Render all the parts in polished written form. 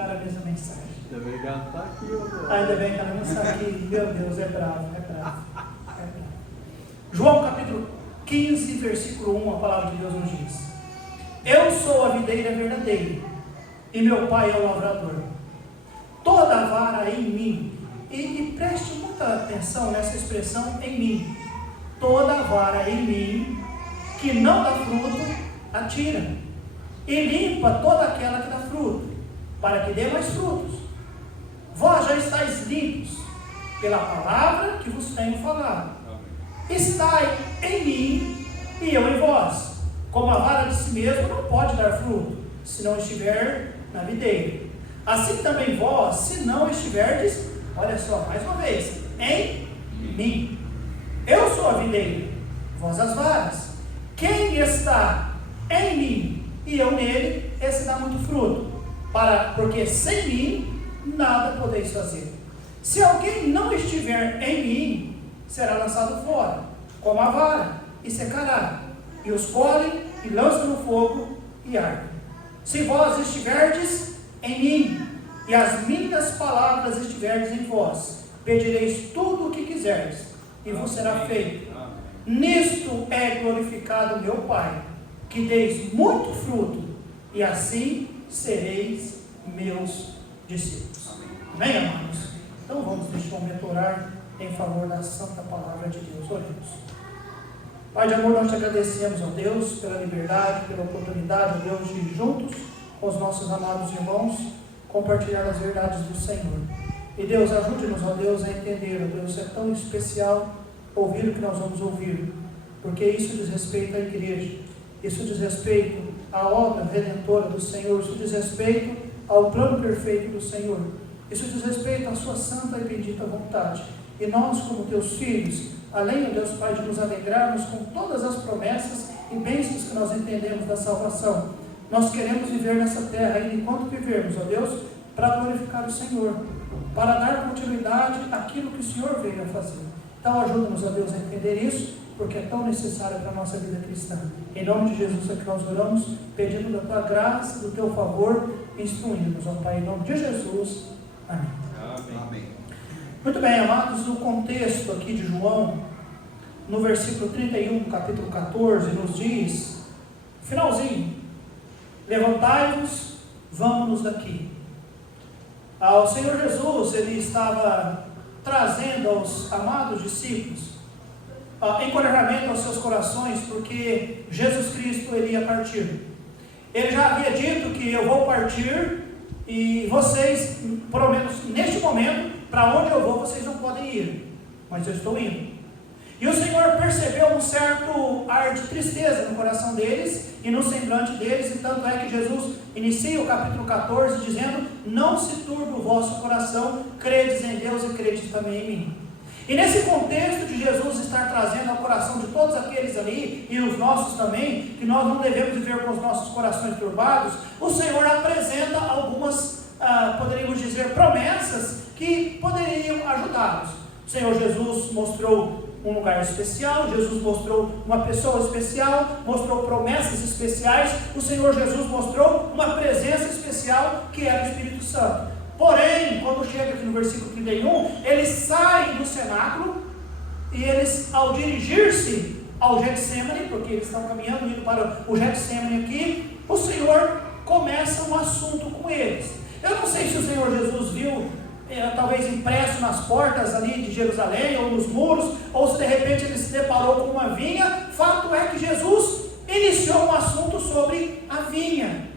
pegaram a mesma mensagem. Ainda bem que ela não está aqui agora. Ainda bem que ela não está aqui. Meu Deus, é bravo, é bravo. É bravo. João capítulo 15, versículo 1, a palavra de Deus nos diz: Eu sou a videira verdadeira, e meu pai é o lavrador. Toda vara em mim, e preste muita atenção nessa expressão em mim. Toda vara em mim que não dá fruto, atira, e limpa toda aquela que dá fruto, para que dê mais frutos. Vós já estáis limpos pela palavra que vos tenho falado. Estai em mim e eu em vós. Como a vara de si mesmo não pode dar fruto, se não estiver na videira. Assim também vós, se não estiverdes, olha só, mais uma vez, em mim. Eu sou a videira, vós as varas. Quem está em mim e eu nele, esse dá muito fruto. Porque sem mim, nada podeis fazer. Se alguém não estiver em mim, será lançado fora, como a vara, e secará. E os colhem e lançam no fogo e ardem. Se vós estiverdes em mim, e as minhas palavras estiverdes em vós, pedireis tudo o que quiserdes, e vos será feito. Nisto é glorificado meu Pai, que deis muito fruto, e assim sereis meus discípulos. Amém, amados? Então vamos neste momento orar em favor da santa palavra de Deus. Oremos. Pai de amor, nós te agradecemos, ó Deus, pela liberdade, pela oportunidade, ó Deus, de juntos com os nossos amados irmãos compartilhar as verdades do Senhor. E Deus, ajude-nos, ó Deus, a entender, ó Deus, é tão especial ouvir o que nós vamos ouvir, porque isso diz respeito à igreja, isso diz respeito à obra redentora do Senhor, isso diz respeito ao plano perfeito do Senhor, isso diz respeito à sua santa e bendita vontade. E nós, como teus filhos, além, ó Deus Pai, de nos alegrarmos com todas as promessas e bênçãos que nós entendemos da salvação, nós queremos viver nessa terra, ainda enquanto vivermos, ó Deus, para glorificar o Senhor, para dar continuidade àquilo que o Senhor veio a fazer. Então ajuda-nos, ó Deus, a entender isso, porque é tão necessário para a nossa vida cristã. Em nome de Jesus é que nós oramos, pedindo da tua graça, do teu favor, instruindo-nos, ó Pai, em nome de Jesus. Amém. Amém. Muito bem, amados, no contexto aqui de João, no versículo 31, capítulo 14, nos diz, finalzinho: levantai-vos, vamos-nos daqui. O Senhor Jesus, ele estava trazendo aos amados discípulos encorajamento aos seus corações, porque Jesus Cristo ele ia partir. Ele já havia dito que eu vou partir e vocês, pelo menos neste momento, para onde eu vou vocês não podem ir, mas eu estou indo. E o Senhor percebeu um certo ar de tristeza no coração deles e no semblante deles, e tanto é que Jesus inicia o capítulo 14 dizendo: não se turbe o vosso coração, credes em Deus e credes também em mim. E nesse contexto de Jesus estar trazendo ao coração de todos aqueles ali, e os nossos também, que nós não devemos viver com os nossos corações turbados, o Senhor apresenta algumas, poderíamos dizer, promessas que poderiam ajudá-los. O Senhor Jesus mostrou um lugar especial, Jesus mostrou uma pessoa especial, mostrou promessas especiais, o Senhor Jesus mostrou uma presença especial que era o Espírito Santo. Porém, quando chega aqui no versículo 31, eles saem do cenáculo e eles, ao dirigir-se ao Getsemane, porque eles estão caminhando, indo para o Getsemane aqui, o Senhor começa um assunto com eles. Eu não sei se o Senhor Jesus viu, talvez impresso nas portas ali de Jerusalém, ou nos muros, ou se de repente ele se deparou com uma vinha. Fato é que Jesus iniciou um assunto sobre a vinha.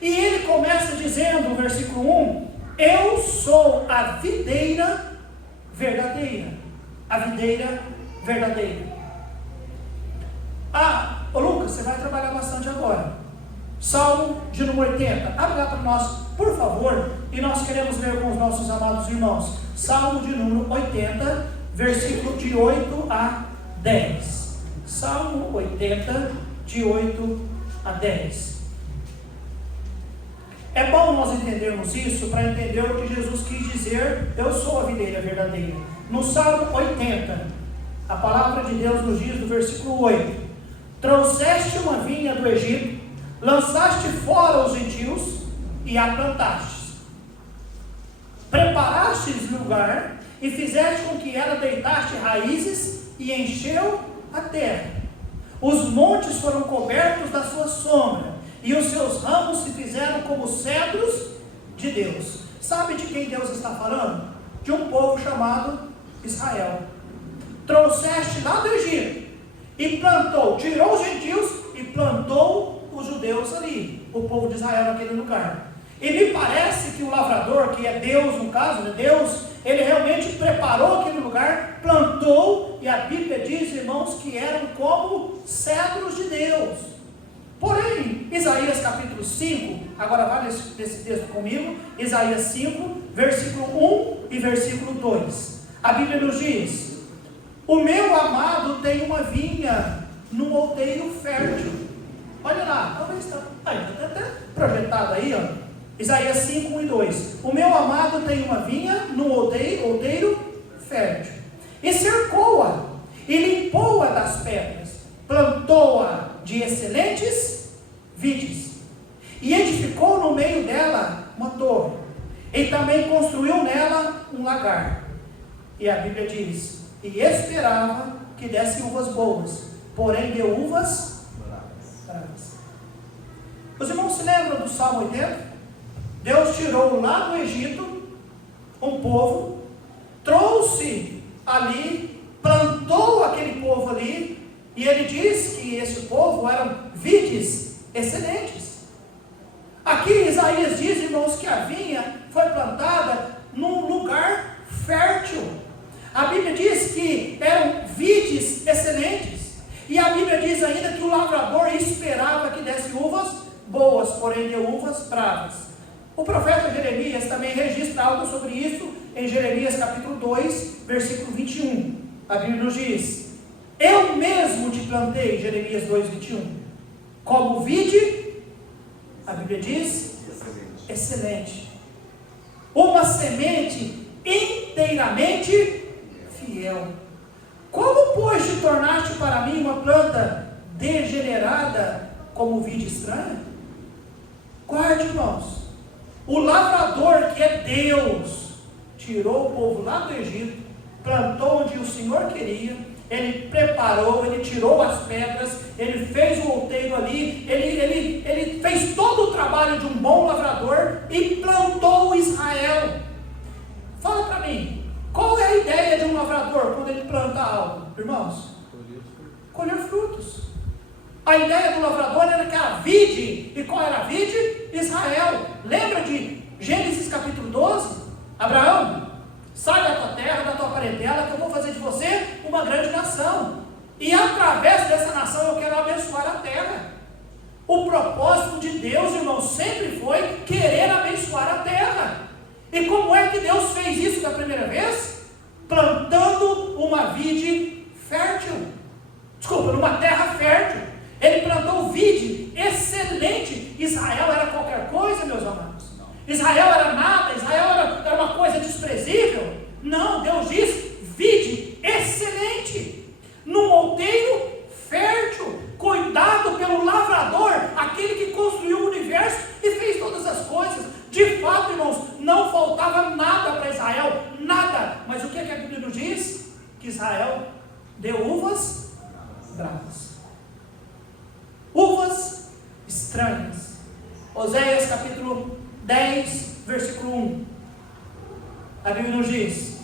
E ele começa dizendo, no versículo 1, eu sou a videira verdadeira. A videira verdadeira. Ô Lucas, você vai trabalhar bastante agora. Salmo de número 80. Abre lá para nós, por favor, e nós queremos ler com os nossos amados irmãos. Salmo de número 80, versículo de 8 a 10. Salmo 80, de 8 a 10. É bom nós entendermos isso para entender o que Jesus quis dizer: eu sou a videira verdadeira. No Salmo 80, a palavra de Deus nos diz no versículo 8: trouxeste uma vinha do Egito, lançaste fora os gentios e a plantastes, preparastes lugar e fizeste com que ela deitaste raízes e encheu a terra. Os montes foram cobertos da sua sombra, e os seus ramos se fizeram como cedros de Deus. Sabe de quem Deus está falando? De um povo chamado Israel. Trouxeste lá do Egito e plantou, tirou os gentios e plantou os judeus ali, o povo de Israel naquele lugar. E me parece que o lavrador, que é Deus no caso, né? Deus, ele realmente preparou aquele lugar, plantou, e a Bíblia diz, irmãos, que eram como cedros de Deus. Porém, Isaías capítulo 5, agora vai nesse texto comigo, Isaías 5, versículo 1 e versículo 2. A Bíblia nos diz: o meu amado tem uma vinha num outeiro fértil. Olha lá, talvez está até projetado aí, ó. Isaías 5, 1 e 2. O meu amado tem uma vinha num outeiro fértil, e cercou-a, e limpou-a das pedras, plantou-a de excelentes vides, e edificou no meio dela uma torre, e também construiu nela um lagar. E a Bíblia diz: e esperava que desse uvas boas, porém deu uvas bravas. Os irmãos se lembram do Salmo 80? Deus tirou lá do Egito um povo, trouxe ali, plantou aquele povo ali, e ele diz que esse povo eram vides excelentes. Aqui Isaías diz, irmãos, que a vinha foi plantada num lugar fértil. A Bíblia diz que eram vides excelentes, e a Bíblia diz ainda que o lavrador esperava que desse uvas boas, porém deu uvas bravas. O profeta Jeremias também registra algo sobre isso em Jeremias capítulo 2, versículo 21. A Bíblia nos diz: eu mesmo te plantei, Jeremias 2, 21, como vide, a Bíblia diz, excelente. Uma semente inteiramente fiel. Como, pois, te tornaste para mim uma planta degenerada como vide estranha? Guarde, irmãos. O lavrador, que é Deus, tirou o povo lá do Egito, plantou onde o Senhor queria, ele preparou, ele tirou as pedras, ele fez o outeiro ali, ele fez todo o trabalho de um bom lavrador e plantou Israel. Fala para mim, qual é a ideia de um lavrador quando ele planta algo, irmãos? Colher frutos. A ideia do lavrador era que a vide, e qual era a vide? Israel. Lembra de Gênesis capítulo 12? Abraão, sai da tua terra, da tua parentela, que eu vou fazer de você uma grande nação, e através dessa nação eu quero abençoar a terra. O propósito de Deus, irmão, sempre foi querer abençoar a terra. E como é que Deus fez isso da primeira vez? Plantando uma vide fértil. Desculpa, numa terra fértil. Ele plantou vide excelente. Israel era qualquer coisa, meus amados? Israel era nada? Israel era uma coisa desprezível? Não, Deus diz vide excelente, num outeiro fértil, cuidado pelo lavrador, aquele que construiu o universo e fez todas as coisas. De fato, irmãos, não faltava nada para Israel, nada. Mas o que é que a Bíblia nos diz? Que Israel deu uvas bravas, uvas estranhas. Oséias capítulo 10, versículo 1. A Bíblia nos diz,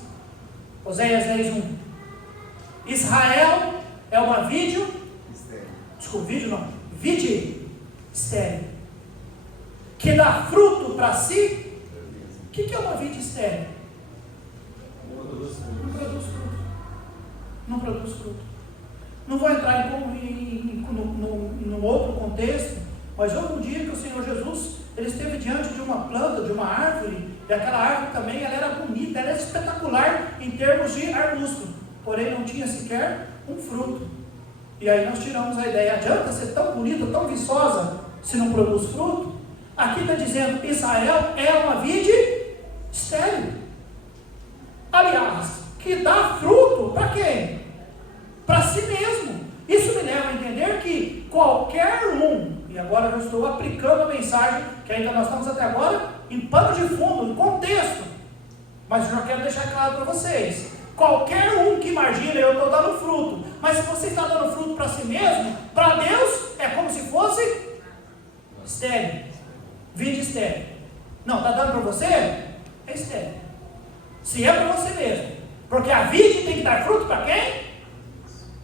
Oséias 10, 1. Israel é uma vide estéril, que dá fruto para si. O que é uma vide estéril? Não produz fruto. Não vou entrar num outro contexto, mas houve um dia que o Senhor Jesus, ele esteve diante de uma planta, de uma árvore, e aquela árvore também, ela era bonita, ela era espetacular em termos de arbusto, porém não tinha sequer um fruto. E aí nós tiramos a ideia, adianta ser tão bonita, tão viçosa, se não produz fruto? Aqui está dizendo, Israel é uma vide estéril. Aliás, que dá fruto para quem? Para si mesmo. Isso me leva a entender que qualquer um, e agora eu estou aplicando a mensagem, que ainda nós estamos até agora em pano de fundo, em contexto. Mas eu já quero deixar claro para vocês, qualquer um que imagina, eu estou dando fruto, mas se você está dando fruto para si mesmo, para Deus é como se fosse estéril. Vide estéril. Não, está dando para você? É estéril. Se é para você mesmo. Porque a vide tem que dar fruto para quem?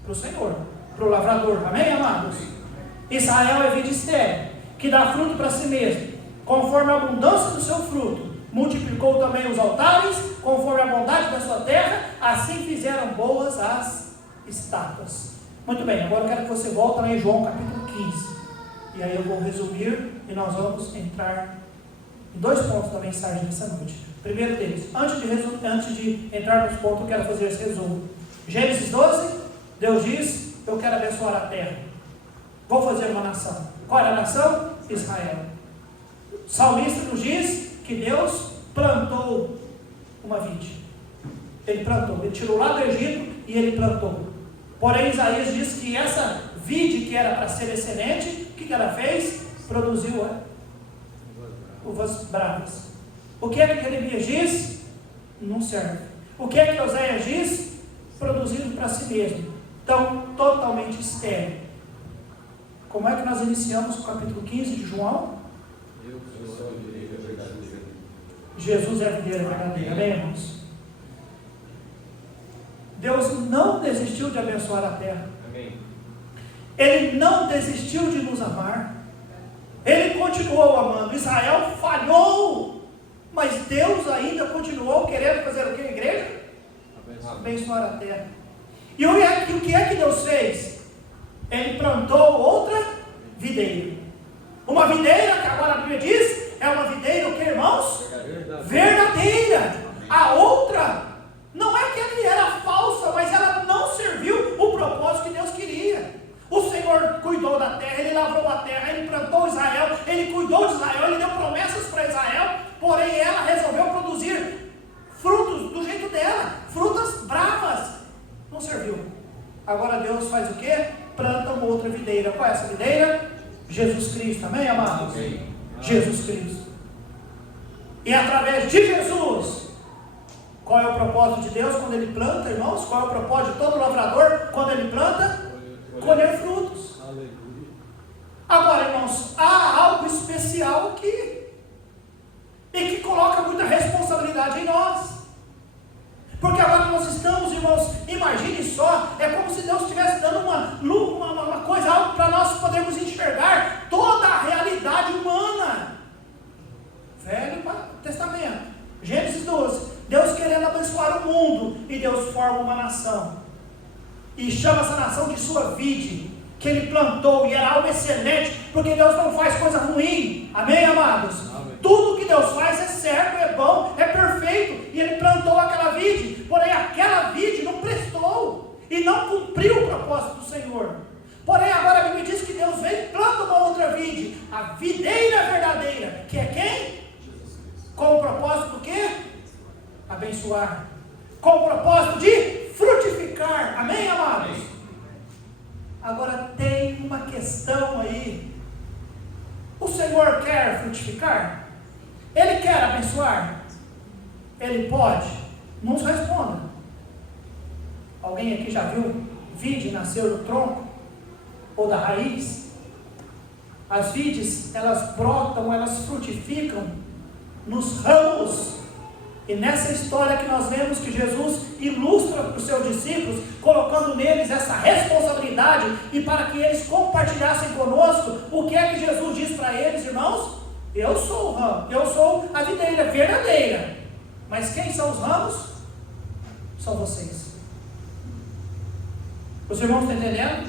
Para o Senhor, para o lavrador. Amém, amados? Israel é vide estéril, que dá fruto para si mesmo, conforme a abundância do seu fruto. Multiplicou também os altares, conforme a bondade da sua terra, assim fizeram boas as estátuas. Muito bem, agora eu quero que você volte lá em João capítulo 15. E aí eu vou resumir e nós vamos entrar em 2 pontos da mensagem dessa noite. Primeiro deles, antes de entrar nos pontos, eu quero fazer esse resumo. Gênesis 12, Deus diz: eu quero abençoar a terra. Vou fazer uma nação. Qual é a nação? Israel. O salmista nos diz que Deus plantou uma vide. Ele plantou, ele tirou lá do Egito e ele plantou. Porém, Isaías diz que essa vide que era para ser excelente, o que ela fez? Produziu uvas bravas. O que é que Jeremias diz? Não serve. O que é que Oséias diz? Produzido para si mesmo. Então, totalmente estéril. Como é que nós iniciamos o capítulo 15 de João? Eu sou a videira verdadeira. Jesus é a videira verdadeira. Amém, irmãos? Deus não desistiu de abençoar a terra. Amém. Ele não desistiu de nos amar. Ele continuou amando. Israel falhou, mas Deus ainda continuou querendo fazer o que, igreja? Abençoar a terra. E o que é que Deus fez? Ele plantou outra videira. Uma videira que agora a Bíblia diz, é uma videira o que, irmãos? Verdadeira. A outra, não é que ela era falsa, mas ela não serviu o propósito que Deus queria. O Senhor cuidou da terra, Ele lavrou a terra, Ele plantou Israel, Ele cuidou de Israel, Ele deu promessas para Israel, porém ela resolveu produzir frutos do jeito dela, frutas bravas. Não serviu. Agora Deus faz o quê? Planta uma outra videira. Qual é essa videira? Jesus Cristo. Amém, amados? Amém. Jesus Cristo. E através de Jesus, qual é o propósito de Deus quando Ele planta, irmãos? Qual é o propósito de todo lavrador quando ele planta? Colher frutos. Aleluia. Agora, irmãos, há algo especial aqui, e que coloca muita responsabilidade em nós. Porque agora nós estamos, irmãos, imagine só, é como se Deus estivesse dando uma coisa, algo para nós podermos enxergar toda a realidade humana. Velho Testamento, Gênesis 12, Deus querendo abençoar o mundo, e Deus forma uma nação, e chama essa nação de sua vide, que Ele plantou, e era algo excelente, porque Deus não faz coisa ruim. Amém, amados? Amém. Tudo que Deus faz é certo, é bom, é perfeito, e Ele plantou aquela vide, porém aquela vide não prestou, e não cumpriu o propósito do Senhor. Porém agora a Bíblia diz que Deus vem e planta uma outra vide, a videira verdadeira, que é quem? Com o propósito do quê? Abençoar. Com o propósito de frutificar. Amém, amados? Amém. Agora tem uma questão aí. O Senhor quer frutificar? Ele quer abençoar? Ele pode? Nos responda. Alguém aqui já viu vide nascer do tronco? Ou da raiz? As vides, elas brotam, elas frutificam nos ramos. E nessa história que nós vemos que Jesus ilustra para os seus discípulos, colocando neles essa responsabilidade, e para que eles compartilhassem conosco, o que é que Jesus diz para eles, irmãos? Eu sou o ramo, eu sou a videira verdadeira. Mas quem são os ramos? São vocês. Os irmãos estão entendendo?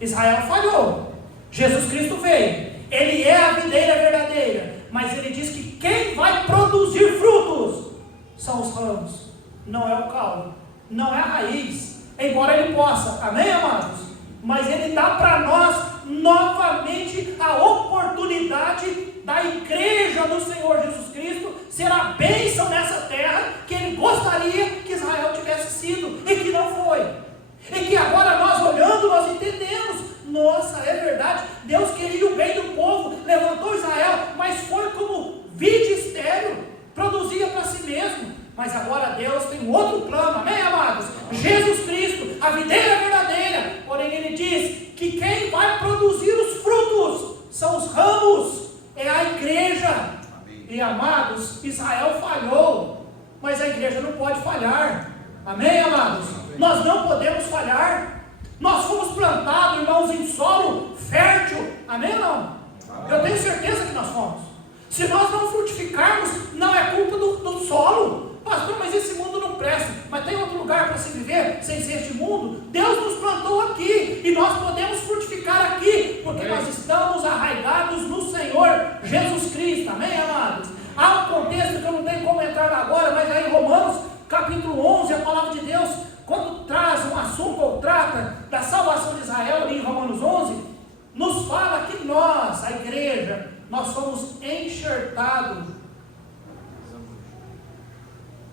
Israel falhou, Jesus Cristo veio, Ele é a videira verdadeira, mas Ele diz que quem vai produzir frutos são os ramos, não é o caule, não é a raiz, embora Ele possa, amém, amados? Mas Ele dá para nós novamente a oportunidade da igreja do Senhor Jesus Cristo ser a bênção nessa terra que Ele gostaria que Israel tivesse sido e que não foi. E que agora nós olhando, nós entendemos, nossa, é verdade, Deus queria o bem do povo, levantou Israel, mas foi como vide estéril, produzia para si mesmo, Mas agora Deus tem um outro plano, amém, amados? Jesus Cristo, a videira verdadeira, porém Ele diz que quem vai produzir os frutos são os ramos, é a igreja. Amém. E amados, Israel falhou, mas a igreja não pode falhar, amém, amados? Amém. Nós não podemos falhar, nós fomos plantados, irmãos, em solo fértil, amém ou não? Amém. Eu tenho certeza que nós fomos. Se nós não frutificarmos, não é culpa do solo. Pastor, mas esse mundo não presta. Mas tem outro lugar para se viver sem ser este mundo? Deus nos plantou aqui e nós podemos frutificar aqui, porque Amém. nós estamos arraigados no Senhor Jesus Cristo. Amém, amados? Há um contexto que eu não tenho como entrar agora, mas aí em Romanos capítulo 11, a palavra de Deus, quando traz um assunto ou trata da salvação de Israel, ali em Romanos 11, nos fala que nós, a igreja, nós somos enxertados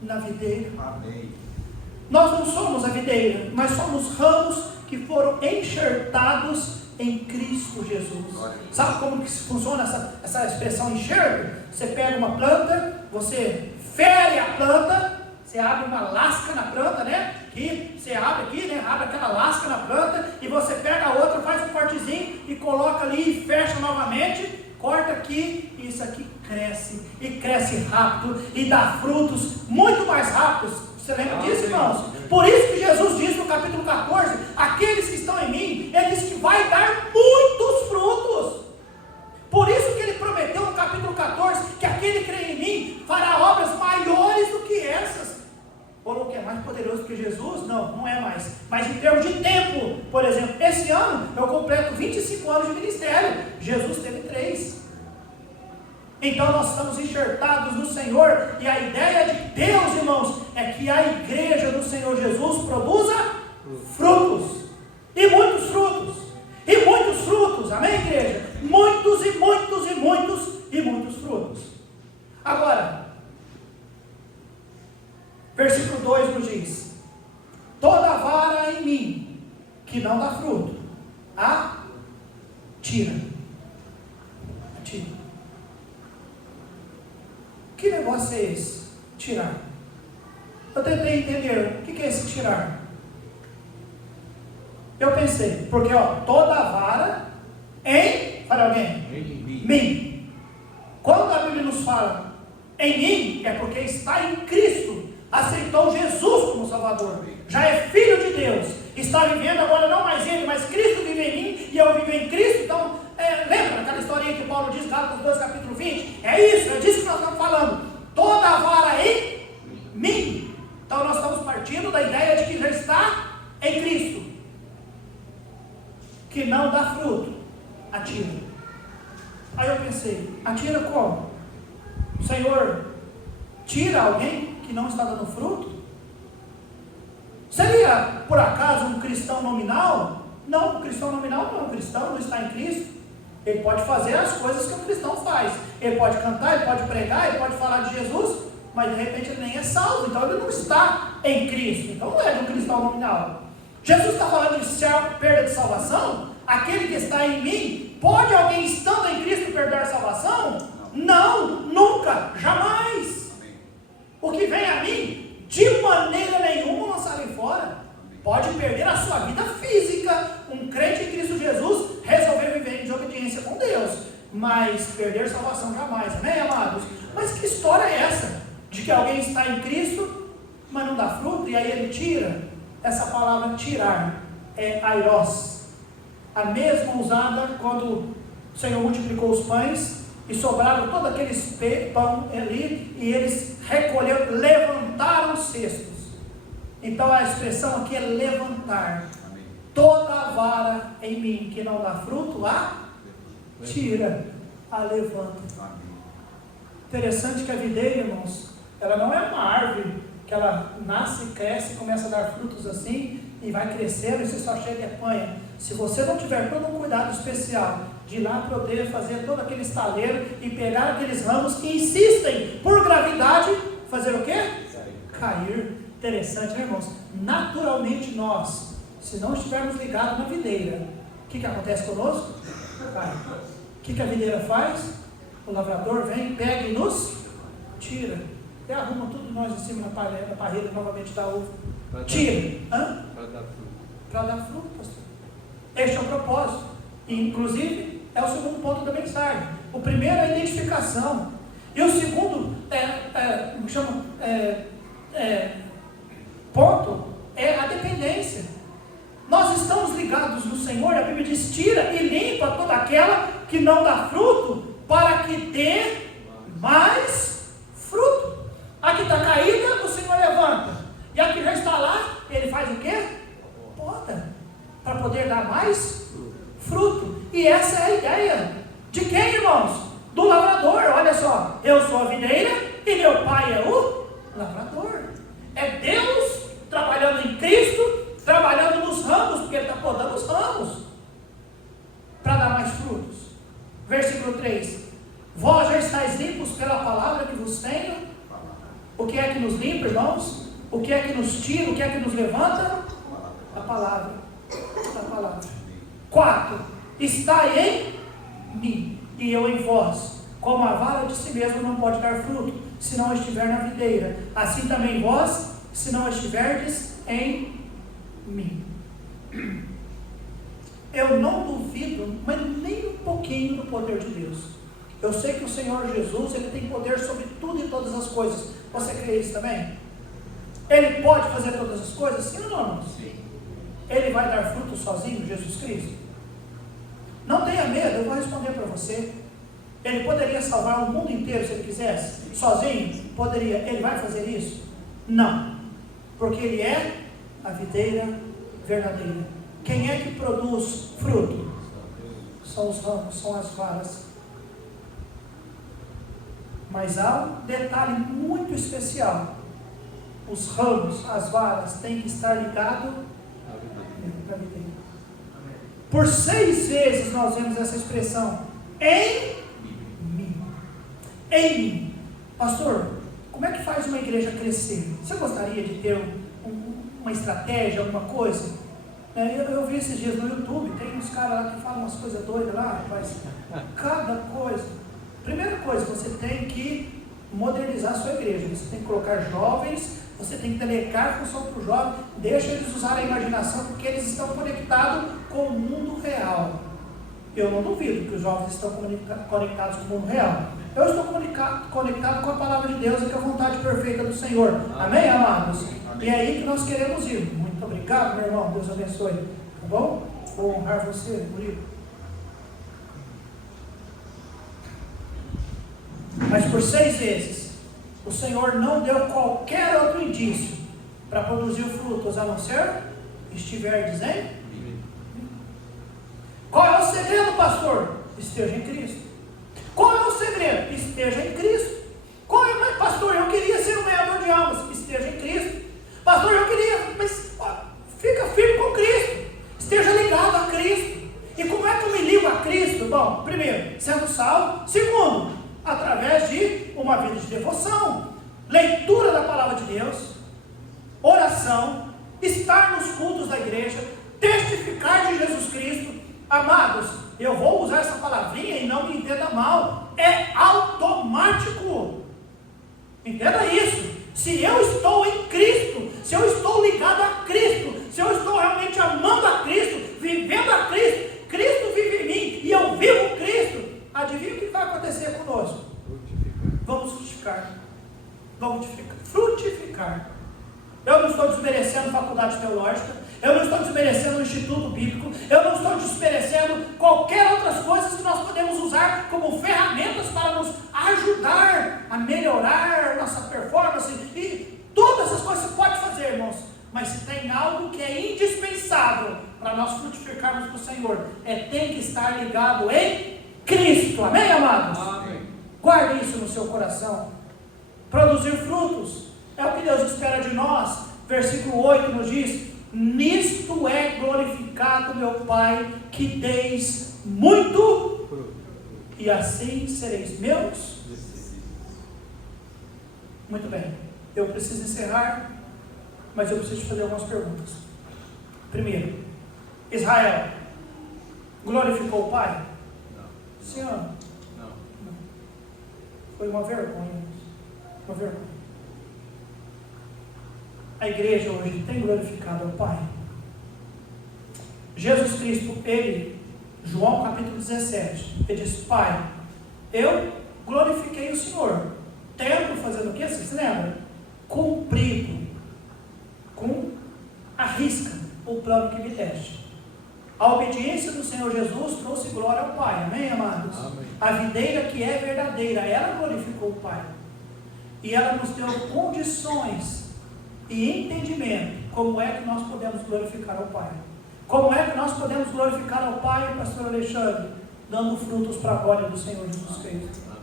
na videira. Amém. Nós não somos a videira, mas somos ramos que foram enxertados em Cristo Jesus. Sabe como que funciona essa expressão enxerto? Você pega uma planta, você fere a planta, você abre uma lasca na planta, né? Aqui, você abre aqui, né? Abre aquela lasca na planta, e você pega a outra, faz um cortezinho e coloca ali e fecha novamente. Corta aqui, e isso aqui cresce, e cresce rápido, e dá frutos muito mais rápidos. Você lembra disso, irmãos? Por isso que Jesus diz no capítulo 14, aqueles que estão em mim, Ele diz que vai dar muitos frutos. Por isso que Ele prometeu no capítulo 14, que aquele que crê em mim, fará obras maiores do que essas. Falou que é mais poderoso que Jesus? Não, não é mais. Mas em termos de tempo, por exemplo, esse ano eu completo 25 anos de ministério. Jesus teve 3. Então nós estamos enxertados no Senhor. E a ideia de Deus, irmãos, é que a igreja do Senhor Jesus produza frutos. E muitos frutos. E muitos frutos. Amém, igreja? Muitos e muitos e muitos e muitos frutos. Agora, versículo 2 nos diz: toda vara em mim que não dá fruto, tira. Que negócio é esse? Tirar. Eu tentei entender o que é esse tirar. Eu pensei, porque toda vara para alguém? Em Mim. Quando a Bíblia nos fala em mim, é porque está em Cristo, aceitou Jesus como Salvador, já é filho de Deus, está vivendo agora não mais ele, mas Cristo vive em mim e eu vivo em Cristo. Então, lembra aquela historinha que Paulo diz, Gálatas 2, capítulo 20? É isso, é disso que nós estamos falando. Toda a vara em mim. Então nós estamos partindo da ideia de que já está em Cristo, que não dá fruto, atira. Aí eu pensei, atira como? Senhor, tira alguém que não está dando fruto? Seria por acaso um cristão nominal? Não, um cristão nominal não é um cristão, não está em Cristo. Ele pode fazer as coisas que um cristão faz. Ele pode cantar, ele pode pregar, ele pode falar de Jesus, mas de repente ele nem é salvo, então ele não está em Cristo. Então não é de um cristão nominal. Jesus está falando de perda de salvação? Aquele que está em mim, pode alguém estando em Cristo perder a salvação? Não, nunca, jamais. O que vem a mim, de maneira nenhuma lançarei fora. Pode perder a sua vida física. Um crente em Cristo Jesus resolver viver em desobediência com Deus, mas perder salvação jamais, amém, amados? Mas que história é essa? De que alguém está em Cristo, mas não dá fruto, e aí ele tira? Essa palavra tirar é airos, a mesma usada quando o Senhor multiplicou os pães e sobraram todo aqueles pão ali, e eles recolheram, levantaram os cestos. Então a expressão aqui é levantar. Amém. Toda vara em mim que não dá fruto, tira, levanta. Amém. Interessante que a videira, irmãos, ela não é uma árvore que ela nasce, cresce, começa a dar frutos assim e vai crescendo e você só chega e apanha. Se você não tiver todo um cuidado especial de ir lá poder fazer todo aquele estaleiro e pegar aqueles ramos que insistem por gravidade, fazer o quê? Cair. Interessante, né, irmãos? Naturalmente nós, se não estivermos ligados na videira, o que acontece conosco? O que a videira faz? O lavrador vem, pega e nos tira. E arruma tudo nós em cima da parreira novamente da uva. Tira. Hã? Para dar fruto. Para dar fruto, pastor. Este é o propósito. E, inclusive, é o segundo ponto da mensagem. O primeiro é a identificação. E o segundo ponto é a dependência. Nós estamos ligados no Senhor. A Bíblia diz: tira e limpa toda aquela que não dá fruto, para que dê mais fruto. A que está caída, o Senhor levanta. E a que já está lá, Ele faz o quê? Poda, para poder dar mais fruto. E essa é a ideia. De quem, irmãos? Do lavrador. Olha só, eu sou a videira e meu pai é o lavrador. É Deus trabalhando em Cristo, trabalhando nos ramos, porque Ele está podando os ramos para dar mais frutos. Versículo 3: vós já estáis limpos pela palavra que vos tenho. O que é que nos limpa, irmãos? O que é que nos tira? O que é que nos levanta? A palavra. A palavra. 4: estai em mim e eu em vós. Como a vara de si mesmo não pode dar fruto, se não estiver na videira, assim também vós, se não estiverdes em mim. Eu não duvido, mas nem um pouquinho, do poder de Deus. Eu sei que o Senhor Jesus, Ele tem poder sobre tudo e todas as coisas. Você crê isso também? Ele pode fazer todas as coisas? Sim ou não? Sim. Ele vai dar fruto sozinho, Jesus Cristo? Não tenha medo, eu vou responder para você. Ele poderia salvar o mundo inteiro se Ele quisesse? Sozinho? Poderia. Ele vai fazer isso? Não. Porque Ele é a videira verdadeira. Quem é que produz fruto? São os ramos, são as varas. Mas há um detalhe muito especial. Os ramos, as varas, têm que estar ligados à videira. Por 6 vezes nós vemos essa expressão: em mim. Em mim. Pastor, como é que faz uma igreja crescer? Você gostaria de ter uma estratégia, alguma coisa? Eu vi esses dias no YouTube, tem uns caras lá que falam umas coisas doidas lá, rapaz. Cada coisa. Primeira coisa, você tem que modernizar a sua igreja. Você tem que colocar jovens, você tem que delegar função para o jovem, deixa eles usarem a imaginação, porque eles estão conectados com o mundo real. Eu não duvido que os jovens estão conectados com o mundo real. Eu estou conectado com a palavra de Deus e com a vontade perfeita do Senhor. Amém, amados? Amém. E é aí que nós queremos ir. Muito obrigado, meu irmão. Deus abençoe. Tá bom? Vou honrar você, Murilo. Mas por 6 vezes, o Senhor não deu qualquer outro indício para produzir frutos, a não ser estiverdes em. Qual é o segredo, pastor? Esteja em Cristo. Qual é o segredo? Esteja em Cristo. Qual é, pastor? Eu queria ser um ganhador de almas. Esteja em Cristo. Pastor, eu queria, mas fica firme com Cristo. Esteja ligado a Cristo. E como é que eu me ligo a Cristo? Bom, primeiro, sendo salvo. Segundo, através de uma vida de devoção, leitura da palavra de Deus, oração, estar nos cultos da igreja, testificar de Jesus Cristo. Amados, eu vou usar essa palavrinha e não me entenda mal, é automático. Entenda isso. Se eu estou em Cristo, se eu estou ligado a Cristo, se eu estou realmente amando a Cristo, vivendo a Cristo, Cristo vive em mim e eu vivo Cristo, adivinha o que vai acontecer conosco? Vamos frutificar. Vamos frutificar. Eu não estou desmerecendo faculdade teológica, eu não estou desmerecendo o Instituto Bíblico, eu não estou desmerecendo qualquer outras coisas que nós podemos usar como ferramentas para nos ajudar a melhorar nossa performance, e todas essas coisas você pode fazer, irmãos, mas se tem algo que é indispensável para nós frutificarmos para o Senhor, tem que estar ligado em Cristo, amém, amados? Amém. Guarde isso no seu coração. Produzir frutos é o que Deus espera de nós. Versículo 8 nos diz: nisto é glorificado meu Pai, que deis muito, e assim sereis meus. Muito bem, eu preciso encerrar, mas eu preciso fazer algumas perguntas. Primeiro, Israel glorificou o Pai? Não. Sim ou não? Não. Foi uma vergonha. Uma vergonha. a igreja hoje tem glorificado ao Pai? Jesus Cristo, ele, João capítulo 17, ele diz: Pai, eu glorifiquei o Senhor, tendo fazendo o que? Você se lembra? Cumprido, com a risca, o plano que me deste. A obediência do Senhor Jesus trouxe glória ao Pai, amém, amados? Amém. A videira que é verdadeira, ela glorificou o Pai, e ela nos deu condições e entendimento como é que nós podemos glorificar ao Pai. Como é que nós podemos glorificar ao Pai, pastor Alexandre? Dando frutos para a glória do Senhor Jesus Cristo.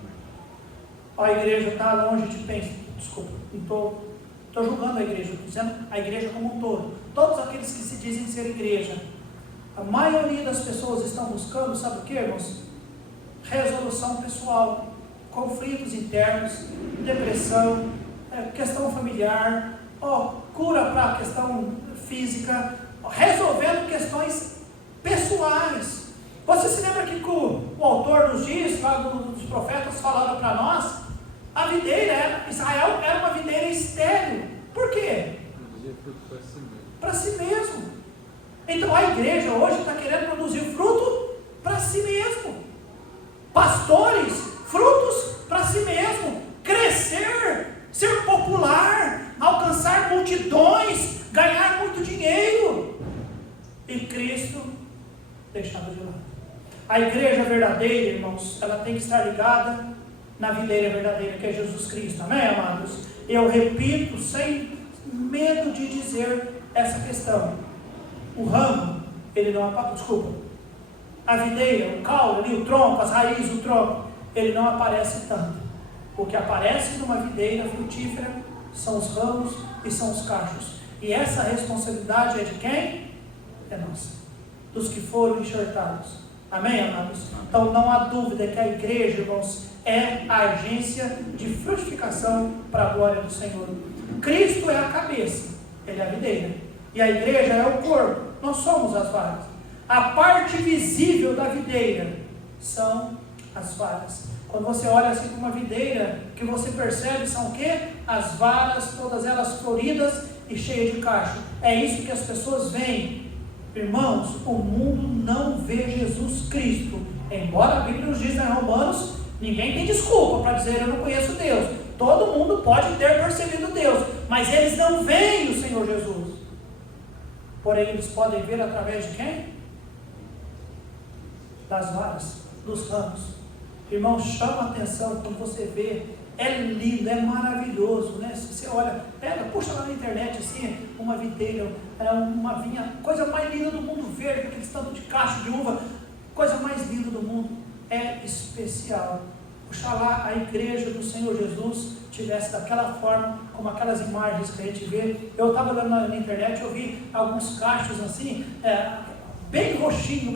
A igreja está longe de pensar, desculpa, não estou julgando a igreja, estou dizendo a igreja como um todo. Todos aqueles que se dizem ser igreja, a maioria das pessoas estão buscando, sabe o que, irmãos? Resolução pessoal, conflitos internos, depressão, questão familiar, cura para a questão física, resolvendo questões pessoais. Você se lembra que o autor nos diz, lá dos profetas, falaram para nós, a videira, Israel era uma videira estéril. Por quê? Para si mesmo. Então a igreja hoje está querendo produzir fruto para si mesmo. Pastores, frutos para si mesmo. Crescer, ser popular, alcançar multidões, ganhar muito dinheiro. E Cristo deixado de lado. A igreja verdadeira, irmãos, ela tem que estar ligada na videira verdadeira, que é Jesus Cristo, amém, amados? Eu repito, sem medo de dizer essa questão: o ramo, ele não aparece, a videira, o caule ali, o tronco, as raízes, o tronco, ele não aparece tanto. O que aparece numa videira frutífera são os ramos e são os cachos, e essa responsabilidade é de quem? É nossa, dos que foram enxertados. Amém, amados? Então não há dúvida que a igreja, irmãos, é a agência de frutificação para a glória do Senhor. Cristo é a cabeça, ele é a videira, e a igreja é o corpo, nós somos as varas. A parte visível da videira são as varas. Quando você olha assim para uma videira, que você percebe são o quê? As varas, todas elas floridas e cheias de cacho. É isso que as pessoas veem. Irmãos, o mundo não vê Jesus Cristo. Embora a Bíblia nos diz em Romanos, ninguém tem desculpa para dizer eu não conheço Deus. Todo mundo pode ter percebido Deus, mas eles não veem o Senhor Jesus. Porém, eles podem ver através de quem? Das varas, dos ramos. Irmão, chama a atenção quando você vê. É lindo, é maravilhoso, né? Se você olha, puxa lá na internet assim, uma videira, uma vinha, coisa mais linda do mundo verde, aquele tanto de cacho de uva, coisa mais linda do mundo, é especial. Oxalá a igreja do Senhor Jesus tivesse daquela forma, como aquelas imagens que a gente vê. Eu estava olhando na internet, eu vi alguns cachos assim, bem roxinho,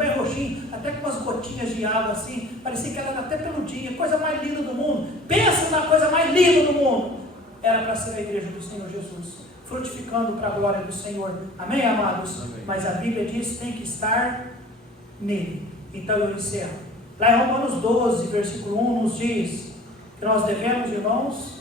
até com umas gotinhas de água assim, parecia que ela era até peludinha, coisa mais linda do mundo. Pensa na coisa mais linda do mundo. Era para ser a igreja do Senhor Jesus, frutificando para a glória do Senhor. Amém, amados? Amém. Mas a Bíblia diz que tem que estar nele. Então eu encerro. Lá em Romanos 12, versículo 1, nos diz que nós devemos, irmãos,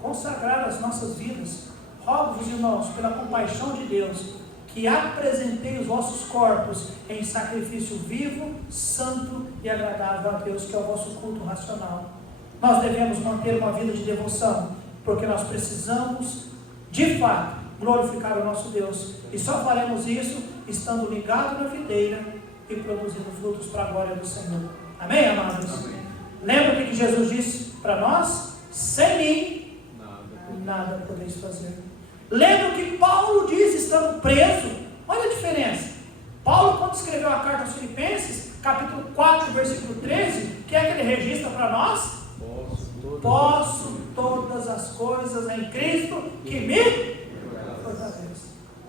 consagrar as nossas vidas. Rogo-vos, irmãos, pela compaixão de Deus, que apresentei os vossos corpos em sacrifício vivo, santo e agradável a Deus, que é o vosso culto racional. Nós devemos manter uma vida de devoção, porque nós precisamos, de fato, glorificar o nosso Deus, e só faremos isso estando ligados na videira e produzindo frutos para a glória do Senhor. Amém, amados? Amém. Lembra o que Jesus disse para nós? Sem mim, nada podeis fazer. Lembra o que Paulo diz estando preso? Olha a diferença. Paulo, quando escreveu a carta aos Filipenses, capítulo 4, versículo 13, o que é que ele registra para nós? Posso todas as coisas em Cristo que me fortalece.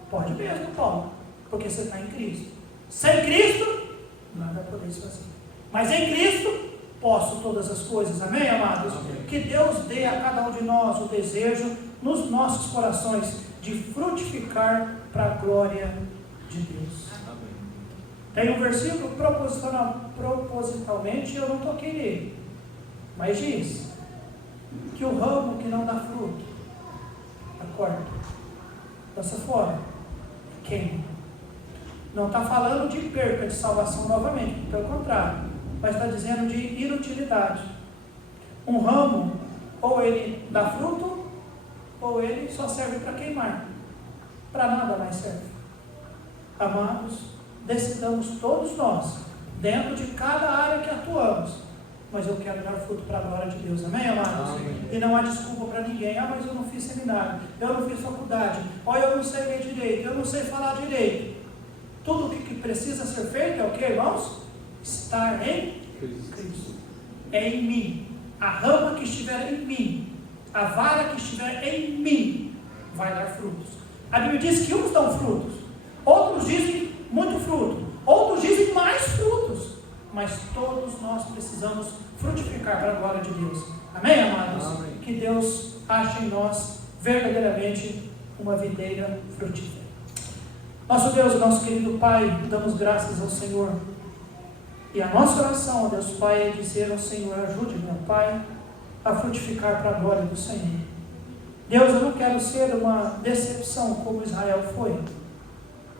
Pode mesmo, Paulo, porque você está em Cristo. Sem Cristo, nada podeis fazer. Mas em Cristo, posso todas as coisas. Amém, amados? Amém. Que Deus dê a cada um de nós o desejo nos nossos corações de frutificar para a glória de Deus. Amém. Tem um versículo propositalmente, eu não toquei nele, mas diz que o ramo que não dá fruto, corta, lança fora, queima. Não está falando de perca de salvação novamente, pelo contrário, mas está dizendo de inutilidade. Um ramo, ou ele dá fruto, ou ele só serve para queimar, para nada mais serve. Amados, decidamos todos nós, dentro de cada área que atuamos, mas eu quero dar fruto para a glória de Deus, amém, amados? Amém. E não há desculpa para ninguém. Mas eu não fiz seminário, eu não fiz faculdade, olha, eu não sei ler direito, eu não sei falar direito. Tudo o que precisa ser feito é o que, irmãos? Estar em Cristo. É em mim. A rama que estiver em mim, a vara que estiver em mim, vai dar frutos. A Bíblia diz que uns dão frutos, outros dizem muito fruto, outros dizem mais frutos, mas todos nós precisamos frutificar para a glória de Deus. Amém, amados? Amém. Que Deus ache em nós verdadeiramente uma videira frutífera. Nosso Deus, nosso querido Pai, damos graças ao Senhor. E a nossa oração, ó Deus Pai, é dizer ao Senhor: ajude-me, ó Pai, a frutificar para a glória do Senhor. Deus, eu não quero ser uma decepção como Israel foi.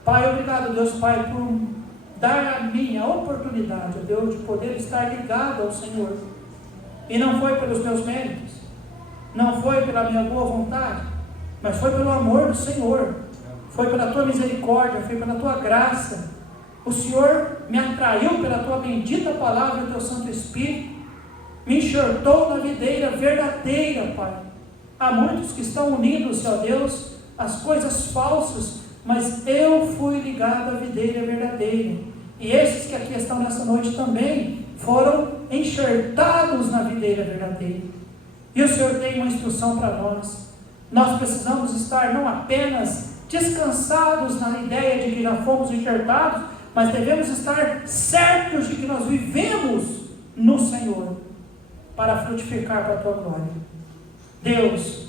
Pai, obrigado, Deus Pai, por dar a mim a oportunidade, ó Deus, de poder estar ligado ao Senhor. E não foi pelos meus méritos, não foi pela minha boa vontade, mas foi pelo amor do Senhor, foi pela Tua misericórdia, foi pela Tua graça. O Senhor me atraiu pela Tua bendita palavra e o Teu Santo Espírito, me enxertou na videira verdadeira, Pai. Há muitos que estão unidos, ó Deus, às coisas falsas, mas eu fui ligado à videira verdadeira. E esses que aqui estão nessa noite também foram enxertados na videira verdadeira. E o Senhor tem uma instrução para nós. Nós precisamos estar não apenas descansados na ideia de que já fomos enxertados, mas devemos estar certos de que nós vivemos no Senhor para frutificar para a Tua glória. Deus,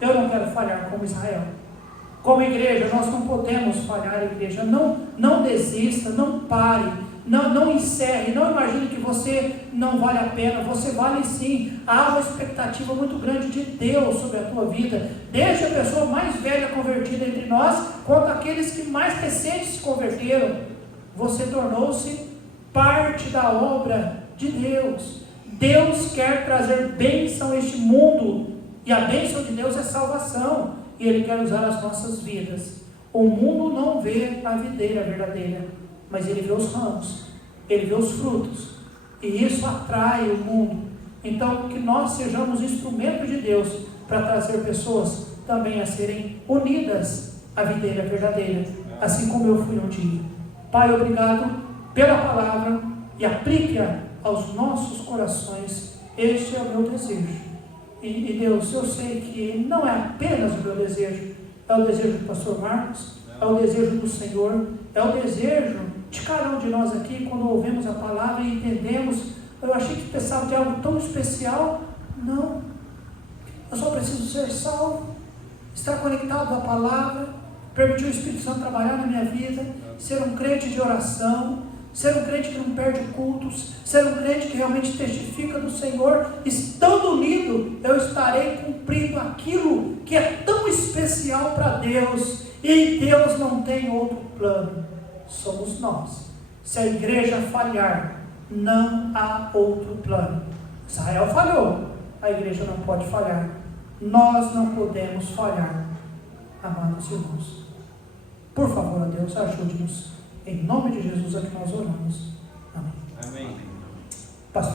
eu não quero falhar como Israel. Como igreja, nós não podemos falhar, igreja. Não desista, não pare, não encerre, não imagine que você não vale a pena. Você vale sim. Há uma expectativa muito grande de Deus sobre a tua vida, desde a pessoa mais velha convertida entre nós, quanto aqueles que mais recentes se converteram. Você tornou-se parte da obra de Deus. Deus quer trazer bênção a este mundo, e a bênção de Deus é salvação, e Ele quer usar as nossas vidas. O mundo não vê a videira verdadeira, mas ele vê os ramos, ele vê os frutos, e isso atrai o mundo. Então, que nós sejamos instrumentos de Deus para trazer pessoas também a serem unidas à videira verdadeira, assim como eu fui um dia. Pai, obrigado pela palavra, e aplique-a aos nossos corações. Este é o meu desejo. E Deus, eu sei que não é apenas o meu desejo, é o desejo do pastor Marcos, é o desejo do Senhor, é o desejo de cada um de nós aqui. Quando ouvimos a palavra e entendemos, eu achei que pensava de algo tão especial. Não, eu só preciso ser salvo, estar conectado à palavra, permitir o Espírito Santo trabalhar na minha vida, ser um crente de oração, ser um crente que não perde cultos, ser um crente que realmente testifica do Senhor. Estando unido, eu estarei cumprindo aquilo que é tão especial para Deus, e Deus não tem outro plano, somos nós. Se a igreja falhar, não há outro plano. Israel falhou, a igreja não pode falhar, nós não podemos falhar. Amados irmãos, por favor, a Deus, ajude-nos. Em nome de Jesus é que nós oramos.